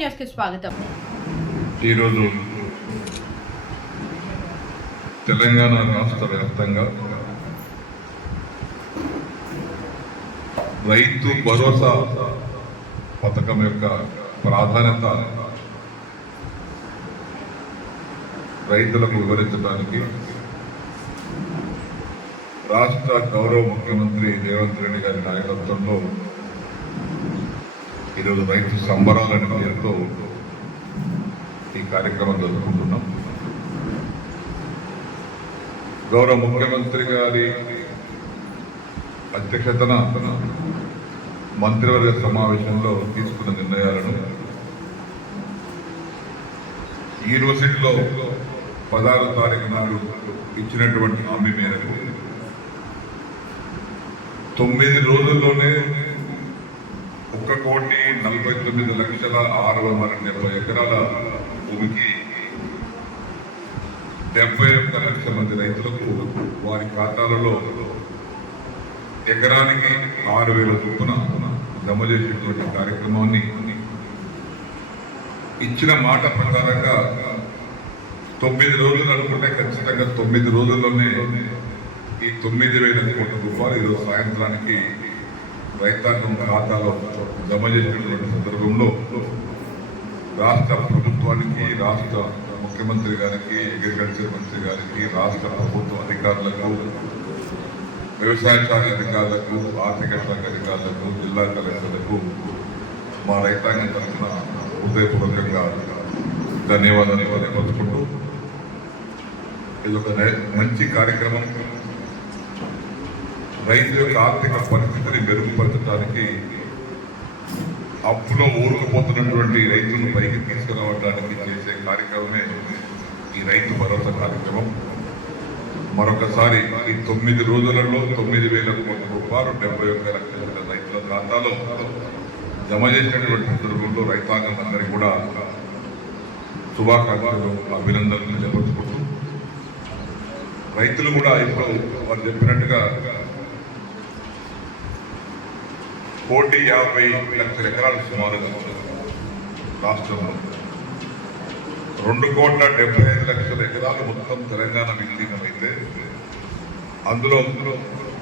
News కి స్వాగతం. ఈరోజు తెలంగాణ రాష్ట్ర వ్యాప్తంగా రైతు భరోసా పథకం యొక్క ప్రాధాన్యత రైతులకు వివరించడానికి రాష్ట్ర గౌరవ ముఖ్యమంత్రి రేవంత్ రెడ్డి గారి నాయకత్వంలో ఈరోజు రైతు సంబరాలనే పేరుతో ఈ కార్యక్రమం జరుపుకుంటున్నాం. గౌరవ ముఖ్యమంత్రి గారి అధ్యక్షతన మంత్రివర్గ సమావేశంలో తీసుకున్న నిర్ణయాలను యూనివర్సిటీలో 16వ తారీఖు నాడు ఇచ్చినటువంటి హామీ మేరకు 9 రోజుల్లోనే 1,49,670 ఎకరాల భూమికి 71 లక్షల మంది రైతులకు వారి ఖాతాలలో ఎకరానికి 6,000 చొప్పున జమ చేసేటువంటి కార్యక్రమాన్ని ఇచ్చిన మాట ప్రకారంగా 9 రోజులు అనుకుంటే ఖచ్చితంగా 9 రోజుల్లోనే ఈ 9,000 కోట్ల రూపాయలు ఈరోజు సాయంత్రానికి రైతాంగం ఖాతాలో జమ చేసినటువంటి సందర్భంలో రాష్ట్ర ప్రభుత్వానికి, రాష్ట్ర ముఖ్యమంత్రి గారికి, అగ్రికల్చర్ మంత్రి గారికి, రాష్ట్ర ప్రభుత్వ అధికారులకు, వ్యవసాయ శాఖ అధికారులకు, ఆర్థిక శాఖ అధికారులకు, జిల్లా కలెక్టర్లకు మా రైతాంగం తరఫున హృదయపూర్వకంగా ధన్యవాదాలు తెలియపరుచుకుంటూ ఇది ఒక మంచి కార్యక్రమం. రైతు యొక్క ఆర్థిక పరిస్థితిని మెరుగుపరచడానికి, అప్పులో ఊరుకుపోతున్నటువంటి రైతులను పైకి తీసుకురావడానికి చేసే కార్యక్రమమే ఈ రైతు భరోసా కార్యక్రమం. మరొకసారి ఈ 9 రోజులలో 9,000 కోట్ల రూపాయలు 71 లక్షల రైతుల ఖాతాలో జమ చేసినటువంటి సందర్భంలో రైతాంగం అందరికీ కూడా శుభాకాంక్షలు, అభినందనలు తెలియపరుచుకుంటూ రైతులు కూడా ఇప్పుడు వారు చెప్పినట్టుగా 1,50 లక్షల ఎకరాలు సుమారుగా రాష్ట్రంలో 2,75 లక్షల ఎకరాలు మొత్తం తెలంగాణ విలీనమైతే అందులో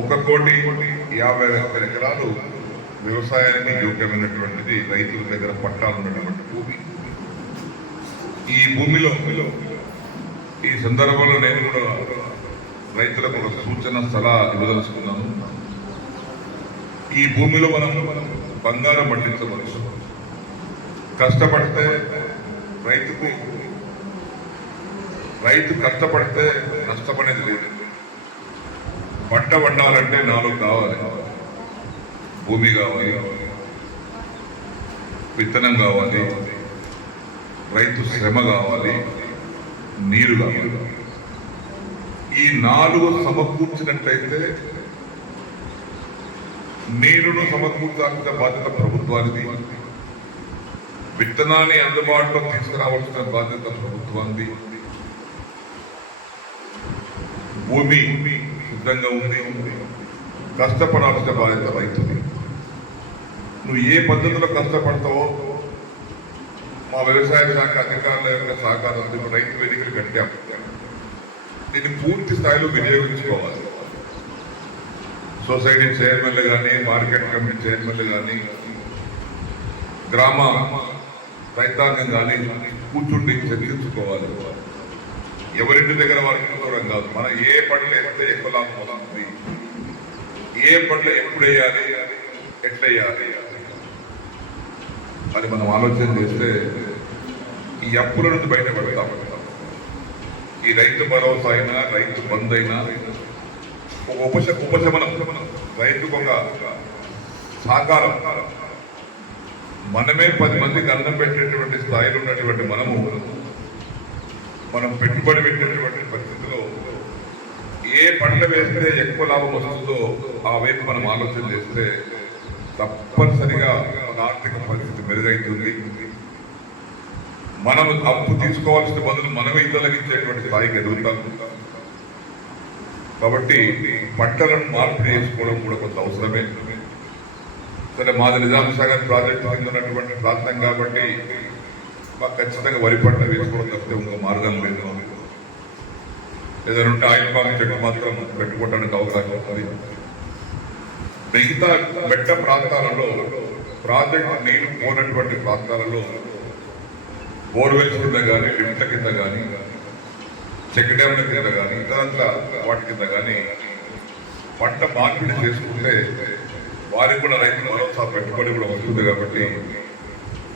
1,50 లక్షల ఎకరాలు వ్యవసాయానికి యోగ్యమైనటువంటిది, రైతుల దగ్గర పట్టాలు ఉన్నటువంటి భూమి. ఈ భూమిలో ఈ సందర్భంలో నేను కూడా రైతులకు ఒక సూచన సలహా ఇవ్వదలుచుకున్నాను. ఈ భూమిలో మనం బంగారం పండించవచ్చు. కష్టపడితే రైతు కష్టపడితే నష్టపడేది లేదు. పంట పండాలంటే 4 కావాలి: భూమి కావాలి, విత్తనం కావాలి, రైతు శ్రమ కావాలి, నీరు కావాలి. ఈ 4 సమకూర్చినట్లయితే నీరును సమకూర్చాల్సిన బాధ్యత ప్రభుత్వానికి, విత్తనాన్ని అందుబాటులో తీసుకురావాల్సిన బాధ్యత ప్రభుత్వానికి, భూమి సిద్ధంగా ఉంది, కష్టపడాల్సిన బాధ్యత రైతుని. నువ్వు ఏ పద్ధతిలో కష్టపడతావో మా వ్యవసాయ శాఖ అధికారుల యొక్క సహకారంతో రైతు వేదికలు కట్టాం. దీన్ని పూర్తి స్థాయిలో వినియోగించుకోవాలి. సొసైటీ చైర్మన్లు కానీ, మార్కెట్ కమిటీ చైర్మన్లు కానీ, గ్రామ రైతాంగం కానీ కూర్చుండి చర్చించుకోవాలి. ఎవరింటి దగ్గర వారికి దూరం కాదు. మనం ఏ పంటలు వేస్తే ఎక్కువ లాభం వస్తుంది, ఏ పంటలు ఎప్పుడు వేయాలి, ఎట్లా వేయాలి అని మనం ఆలోచన చేస్తే ఈ అప్పుల నుంచి బయటపడతాం. ఈ రైతు భరోసా అయినా, రైతు బంద్ అయినా ఒక ఉపశమనం, రైతుకు ఒక సహకారం. మనమే 10 మందికి అన్నం పెట్టేటువంటి స్థాయిలో ఉన్నటువంటి మనం పెట్టుబడి పెట్టేటువంటి పరిస్థితిలో ఏ పంట వేస్తే ఎక్కువ లాభం వస్తుందో ఆ వైపు మనం ఆలోచన చేస్తే తప్పనిసరిగా మన ఆర్థిక పరిస్థితి మెరుగైతుంది. మనం అప్పు తీసుకోవాల్సిన బదులు మనమే ఇతరులకిచ్చేటువంటి స్థాయికి ఎదుగుతాం. కాబట్టి పంటలను మార్పిడి చేసుకోవడం కూడా కొంత అవసరమే. సరే, మాది నిజాం సాగర్ ప్రాజెక్టు కింద ఉన్నటువంటి ప్రాంతం కాబట్టి మాకు ఖచ్చితంగా వరి పంట వేసుకోవడం తప్పితే ఇంకో మార్గం లేదు. ఏదైనా ఉంటే ఆయిల్ పామ్ చెట్టు మాత్రం పెట్టుకోవడానికి అవకాశం ఉంటుంది. మిగతా మెట్ట ప్రాంతాలలో ప్రాజెక్టు నీరు పోనటువంటి ప్రాంతాలలో బోర్వెల్స్ కింద కానీ లిఫ్ట్ల కింద కానీ చెక్ డ్యామ్ల కింద కానీ ఇతరంతా వాటి కింద కానీ పంట మార్పిడి చేసుకుంటే వారికి కూడా రైతు భరోసా పెట్టుబడి కూడా వస్తుంది. కాబట్టి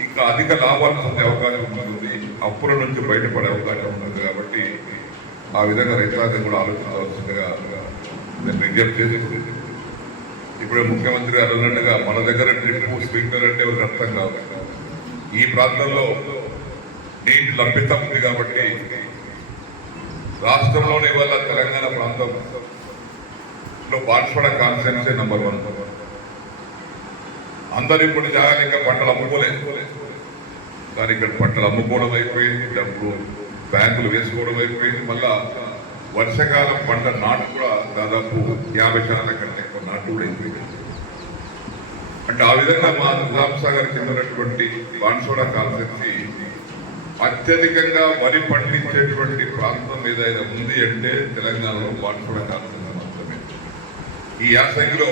ఇంకా అధిక లాభాలు పొందే అవకాశం ఉంటుంది, అప్పుల నుంచి బయటపడే అవకాశం ఉంటుంది. కాబట్టి ఆ విధంగా రైతాంగం కూడా ఆలోచించవలసిందిగా నేను విజ్ఞప్తి చేసి, ఇప్పుడే ముఖ్యమంత్రి గారు అన్నట్టుగా మన దగ్గర డ్రిప్ స్ప్రింక్లర్ అంటే ఎవరికి అర్థం కాదు. ఈ ప్రాంతంలో నీటి లభ్యత ఉంది కాబట్టి రాష్ట్రంలోని వల్ల తెలంగాణ ప్రాంతంలో బాన్స్వాడ కాన్స్టిట్యున్సీ నంబర్ 1. అందరూ ఇప్పుడు జాగ్రత్తగా పంటలు అమ్ముకోలేదు, కానీ ఇక్కడ పంటలు అమ్ముకోవడం అయిపోయింది, డబ్బులు బ్యాంకులు వేసుకోవడం అయిపోయింది. మళ్ళా వర్షాకాలం పంట నాటు కూడా దాదాపు 50% కంటే ఎక్కువ నాటు కూడా అయిపోయింది. అంటే ఆ విధంగా మా నిజాం సాగర్ కింద ఉన్నటువంటి బాన్స్వాడ కాన్స్టిట్యున్సీ అత్యధికంగా వరి పండించేటువంటి ప్రాంతం ఏదైనా ఉంది అంటే తెలంగాణలో బాన్స్వాడ కాన్స్టిట్యున్సీ మాత్రమే. ఈ యాసంగిలో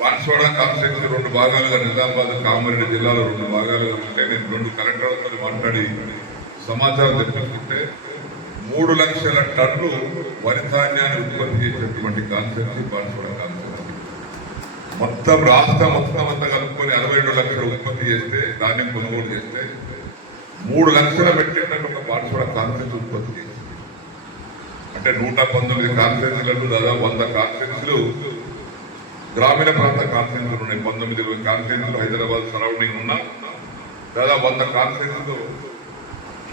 బాన్స్వాడ కాన్స్టిట్యున్సీ 2 భాగాలుగా నిజామాబాద్ కామారెడ్డి జిల్లాలో 2 భాగాలుగా ఉంటే నేను 2 కలెక్టర్లతో మాట్లాడి సమాచారం తెప్పించుకుంటే 3 లక్షల టన్నులు వరి ధాన్యాన్ని ఉత్పత్తి చేసేటువంటి కాన్స్టిట్యున్సీ బాన్స్వాడ కాన్స్టిట్యున్సీ. మొత్తం రాష్ట్రం మొత్తం అంతా కలుపుకొని 62 లక్షలు ఉత్పత్తి చేస్తే, ధాన్యం కొనుగోలు చేస్తే 3 లక్షల మెట్రిక్ టన్ను ఒక బాన్స్వాడ కాన్స్టిట్యున్సీ ఉత్పత్తి చేసింది. అంటే 119 కాన్స్టిట్యున్సీలలో దాదాపు 100 కాన్స్టిట్యున్సీలు గ్రామీణ ప్రాంత కాన్స్టిట్యున్సీలు ఉన్నాయి. 19 కాన్స్టిట్యున్సీలు హైదరాబాద్ సరౌండింగ్ ఉన్న దాదాపు 100 కాన్స్టిట్యున్సీలు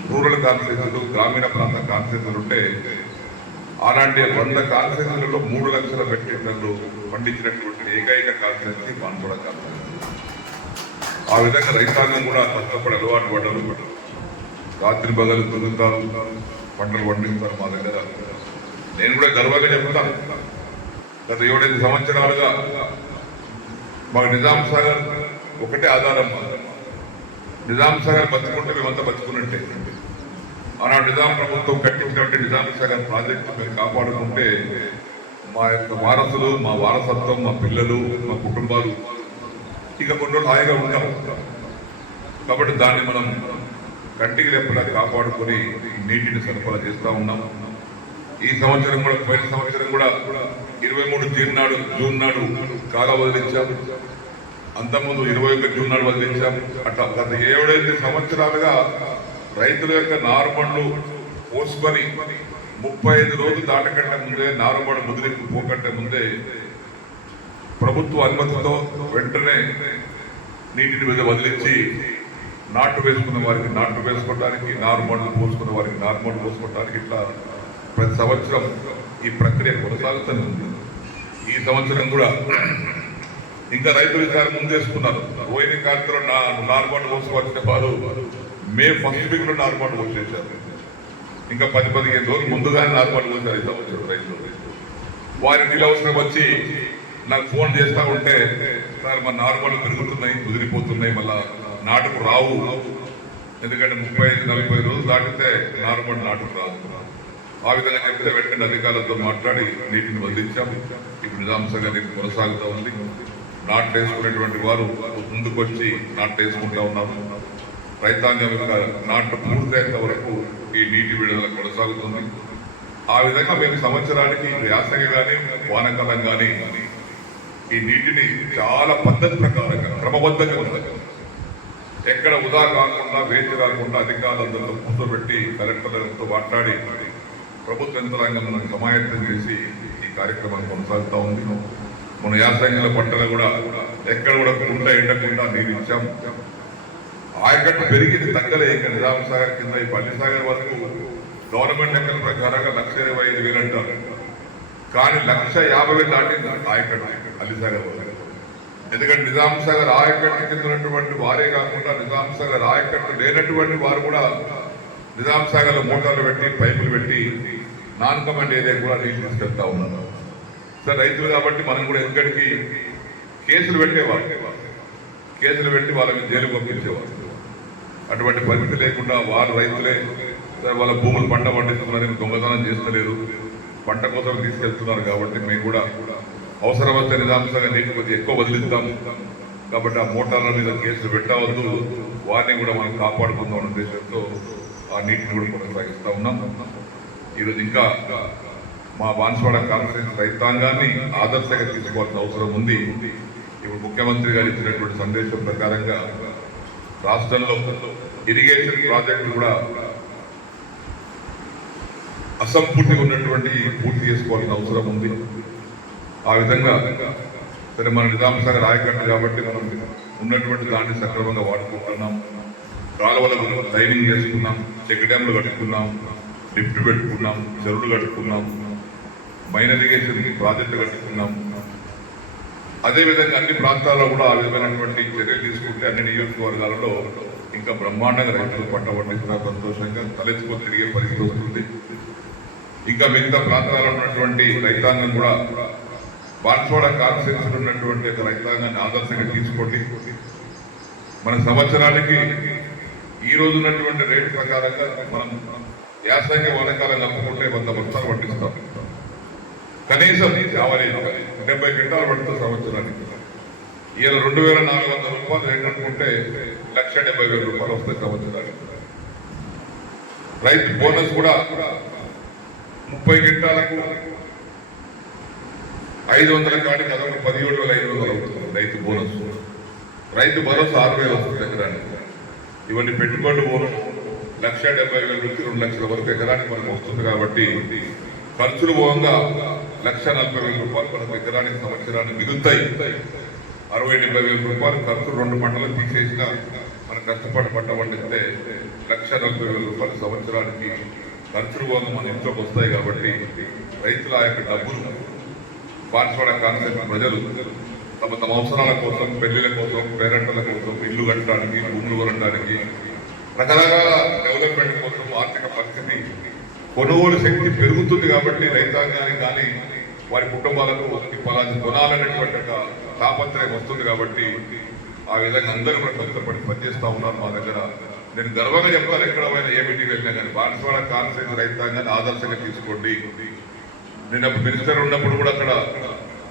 రూరల్ కాన్స్టిట్యున్సీలు, గ్రామీణ ప్రాంత కాన్స్టిట్యున్సీలు ఉంటే అలాంటి 100 కాన్స్టిట్యున్సీలలో 3 లక్షల మెట్రిక్ టన్నులు పండించినటువంటి ఏకైక కాన్స్టిట్యున్సీ బాన్స్వాడ కాన్స్టిట్యున్సీ. ఆ విధంగా రైతాంగం కూడా కష్టపడి అలవాటు పడ్డారు, రాత్రి పగలు తిరుగుతారు, పంటలు పండిస్తారు. మా దగ్గర నేను కూడా గర్వంగా చెప్తాను, గత 7-8 సంవత్సరాలుగా మాకు నిజాం సాగర్ ఒకటే ఆధారం. నిజాం సాగర్ బతుకుంటే మేమంతా బతుకున్నట్టే. ఆనాడు నిజాం ప్రభుత్వం కట్టించినటువంటి నిజాం సాగర్ ప్రాజెక్టు మేము కాపాడుకుంటే మా యొక్క వారసులు, మా వారసత్వం, మా పిల్లలు, మా కుటుంబాలు ఇక కొన్ని రోజులు హాయిగా ఉంటాం. కాబట్టి దాన్ని మనం కంటికి లేకుండా కాపాడుకొని నీటిని సరఫరా చేస్తూ ఉన్నాం. ఈ సంవత్సరం కూడా, పోయిన సంవత్సరం కూడా 23 జూన్ నాడు కాగా వదిలించాం. అంతకుముందు 21 జూన్ నాడు వదిలించాం. అట్లా గత 7-8 సంవత్సరాలుగా రైతుల యొక్క నారుమళ్ళు పోసుకొని 35 రోజులు దాటకంటే ముందే, నారుమడి ముదిరికి పోకంటే ముందే ప్రభుత్వ అనుమతితో వెంటనే నీటిని మీద వదిలించి నాటు వేసుకున్న వారికి నాటు వేసుకోవడానికి, నారుమళ్ళు పోసుకున్న వారికి నారుమళ్ళు పోసుకోవడానికి ఇట్లా ప్రతి సంవత్సరం ఈ ప్రక్రియ కొనసాగుతూనే ఉంది. ఈ సంవత్సరం కూడా ఇంకా రైతులు ఈసారి ముందేసుకున్నారు. రోహిణి కార్తెలో నారుమళ్ళు పోసుకోవాల్సిన వారు మే 1st వీక్లో నారుమళ్ళు పోసేశారు. ఇంకా 10-15 రోజులు ముందుగానే నారుమళ్ళు పోసారు ఈ సంవత్సరం రైతులు. వారి నీళ్ళు అవసరం వచ్చి నాకు ఫోన్ చేస్తూ ఉంటే, సార్ మా నార్మల్ పెరుగుతున్నాయి, కుదిరిపోతున్నాయి, మళ్ళా నాటుకు రావు, ఎందుకంటే 35-40 రోజులు దాటితే నార్మల్ నాటుకు రాదు. ఆ విధంగా చెప్తే వెంటనే అధికారులతో మాట్లాడి నీటిని వదిలించాం. ఇప్పుడు నిజాం సాగర్ నీటి కొనసాగుతూ ఉంది. నాట్లు వేసుకునేటువంటి వారు ముందుకొచ్చి నాట్లు వేసుకుంటూ ఉన్నారు. రైతాంగం యొక్క నాట్లు పూర్తయ్యేంత వరకు ఈ నీటి విడుదల కొనసాగుతుంది. ఆ విధంగా మేము సంవత్సరానికి యాసంగి కానీ వానాకాలం కానీ ఈ నీటిని చాలా పద్ధతి ప్రకారంగా క్రమబద్ధంగా ఉంటుంది. ఎక్కడ ఉదా కాకుండా, వేచి రాకుండా అధికారులందరితో కూర్చోబెట్టి కలెక్టర్లతో మాట్లాడి ప్రభుత్వ యంత్రాంగం మనకు సమాయత్తం చేసి ఈ కార్యక్రమాన్ని కొనసాగుతూ ఉంది. మన యాసంగిల పంటలు కూడా ఎక్కడ కూడా కుంట ఎండకుండా నీరు ఇచ్చాం. ఆయకట్టు పెరిగింది, తగ్గలే. ఇంకా నిజాం సాగర్ కింద ఈ పల్లి సాగర్ వరకు గవర్నమెంట్ లెక్కల ప్రకారంగా 1,25,000 అంటారు, కానీ 1,50,000 దాటింది ఆయకట్టు అల్లిసాగర్ వరకు. ఎందుకంటే నిజాం సాగర్ ఆయకట్టు కింద ఉన్నటువంటి వారే కాకుండా నిజాం సాగర్ ఆయకట్టు లేనటువంటి వారు కూడా నిజాం సాగర్లో మోటార్లు పెట్టి, పైపులు పెట్టి నాన్ కమాండ్ ఏరియా కూడా నీళ్ళు తీసుకెళ్తా ఉన్నారు. సార్ రైతులు కాబట్టి మనం కూడా ఎక్కడికి కేసులు పెట్టేవారు, కేసులు పెట్టి వాళ్ళని జైలు పంపించేవారు. అటువంటి పరిస్థితి లేకుండా వారు రైతులే వాళ్ళ భూములు పంట పండిస్తున్నారని దొంగతనం చేస్తలేరు, పంట కోసం తీసుకెళ్తున్నారు. కాబట్టి మేము కూడా అవసరమైతే నిదాంశంగా నీటి కొద్దిగా ఎక్కువ వదిలిస్తాము. కాబట్టి ఆ మోటార్ల మీద కేసులు పెట్టవద్దు, వారిని కూడా మనం కాపాడుకుందాం అనే ఉద్దేశంతో ఆ నీటిని కూడా కొనసాగిస్తా ఉన్నాం. ఈరోజు ఇంకా మా బాన్స్వాడ కాన్ఫరెన్స్ రైతాంగాన్ని ఆదర్శంగా తీసుకోవాల్సిన అవసరం ఉంది. ఇప్పుడు ముఖ్యమంత్రి గారు ఇచ్చినటువంటి సందేశం ప్రకారంగా రాష్ట్రంలో ఇరిగేషన్ ప్రాజెక్టులు కూడా అసంపూర్తిగా ఉన్నటువంటి పూర్తి చేసుకోవాల్సిన అవసరం ఉంది. ఆ విధంగా సరే మన నిజాంసాగ రాయకట్టు కాబట్టి మనం ఉన్నటువంటి దాన్ని సక్రమంగా వాడుకుంటున్నాం. కాలువలకు లైనింగ్ చేసుకున్నాం, చెక్ డ్యాంలు కట్టుకున్నాం, లిఫ్ట్ పెట్టుకున్నాం, చెరువులు కట్టుకున్నాం, మైన్ ఇరిగేషన్ ప్రాజెక్టు కట్టుకున్నాం. అదేవిధంగా అన్ని ప్రాంతాల్లో కూడా ఆ విధమైనటువంటి చర్యలు తీసుకుంటే అన్ని నియోజకవర్గాలలో ఇంకా బ్రహ్మాండంగా రైతులు పంట పండిస్తున్నారు. సంతోషంగా తలెత్తుకొని తిరిగే పరిస్థితి వస్తుంది. ఇంకా మిగతా ప్రాంతాల్లో ఉన్నటువంటి రైతాంగం కూడా బాన్స్వాడ కాన్స్టిట్యూన్సీలో ఉన్నటువంటి ఒక రైతాంగాన్ని ఆదర్శంగా తీసుకోండి. మన సంవత్సరానికి ఈ రోజు ఉన్నటువంటి రేటు ప్రకారంగా మనం యాసంగి వానకాలం కలుపుకుంటే 100 బస్తాలు పండిస్తాం. కనీసం 70 క్వింటాలు పడుతుంది సంవత్సరానికి. ఈయన 2400 రూపాయలు రేటు అనుకుంటే 1,70,000 రూపాయలు వస్తాయి సంవత్సరానికి. రైతు బోనస్ కూడా 30 క్వింటాలకు 500 కాడికి అదొక 17,500 అవుతుంది రైతు బోనస్. రైతు భరోసా 6,000 వస్తుంది ఎకరానికి. ఇవన్నీ పెట్టుబడి బోనస్ 1,70,000 నుంచి 2 లక్షల వరకు ఎకరానికి మనకు వస్తుంది. కాబట్టి ఖర్చులు పోగా 1,40,000 రూపాయలు మనకు ఎకరానికి సంవత్సరానికి మిగులుతాయి. 60,000-70,000 రూపాయలు ఖర్చు 2 పంటలు తీసేసిన మనం కష్టపడి పంట పండిస్తే 1,40,000 రూపాయలు సంవత్సరానికి ఖర్చులు పోగా మన ఇంట్లోకి వస్తాయి. కాబట్టి రైతుల ఆ యొక్క డబ్బులు బాన్స్వాడ కాన్స్టిట్యూన్సీ ప్రజలు తమ తమ అవసరాల కోసం, పెళ్లిల కోసం, పేరెంటల కోసం, ఇల్లు కట్టడానికి, భూములు కొనడానికి, రకరకాల డెవలప్మెంట్ కోసం ఆర్థిక పరిస్థితి కొనుగోలు శక్తి పెరుగుతుంది. కాబట్టి రైతాంగానికి కానీ వారి కుటుంబాలకు ఫలాన్ని కొనాలనేటువంటి ఒక తాపత్రయం వస్తుంది. కాబట్టి ఆ విధంగా అందరూ కూడా కష్టపడి పనిచేస్తా ఉన్నారు. మా దగ్గర నేను గర్వంగా చెప్తాను, ఎక్కడ పోయినా ఏ మీటింగ్ వెళ్ళినా కానీ బాన్స్వాడ కాన్స్టిట్యూన్సీ రైతాంగాన్ని ఆదర్శంగా తీసుకోండి. నేను మినిస్టర్ ఉన్నప్పుడు కూడా అక్కడ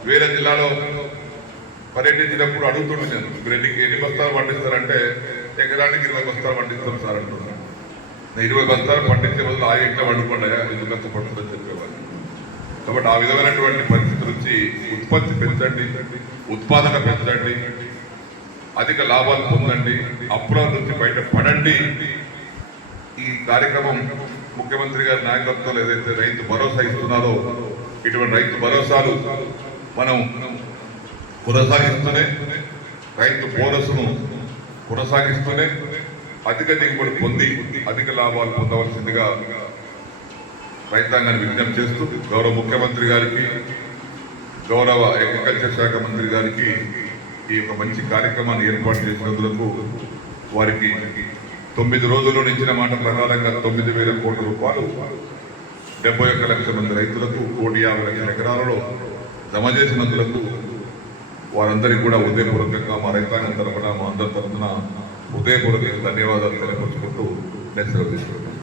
వేరే జిల్లాలో పర్యటించినప్పుడు అడుగుతుంటున్నాను, మీరు ఎన్ని బస్తాలు పండిస్తారంటే ఎకరానికి 20 బస్తాలు పండిస్తాం సార్ అంటున్నాను. 20 బస్తాలు పండించే బదులు ఆ ఎక్కడ పండుకోండి ఎందుకు కష్టపడుతుందని చెప్పేవాళ్ళు. కాబట్టి ఆ విధమైనటువంటి పరిస్థితి నుంచి ఉత్పత్తి పెంచండి, ఉత్పాదన పెంచండి, అధిక లాభాలు పొందండి, అప్పుల నుంచి బయట పడండి. ఈ కార్యక్రమం ముఖ్యమంత్రి గారి నాయకత్వంలో ఏదైతే రైతు భరోసా ఇస్తున్నారో ఇటువంటి రైతు భరోసాలు మనం కొనసాగిస్తూనే, రైతు బోనస్ను కొనసాగిస్తూనే అధిక దిగుబడి పొంది అధిక లాభాలు పొందవలసిందిగా రైతాంగాన్ని విజ్ఞప్తి చేస్తూ గౌరవ ముఖ్యమంత్రి గారికి, గౌరవ అగ్రికల్చర్ శాఖ మంత్రి గారికి ఈ యొక్క మంచి కార్యక్రమాన్ని ఏర్పాటు చేసినందుకు వారికి 9 రోజుల్లో ఇచ్చిన మాట ప్రకారంగా 9,000 కోట్ల రూపాయలు 71 లక్షల మంది రైతులకు 1,50 లక్షల ఎకరాలలో జమ చేసినందుకు వారందరికీ కూడా హృదయపూర్వకంగా మా రైతాంగం తరఫున, మా అందరి తరఫున హృదయపూర్వకంగా ధన్యవాదాలు తెలియపరుచుకుంటూ నెక్స్ట్ తీసుకుంటాం.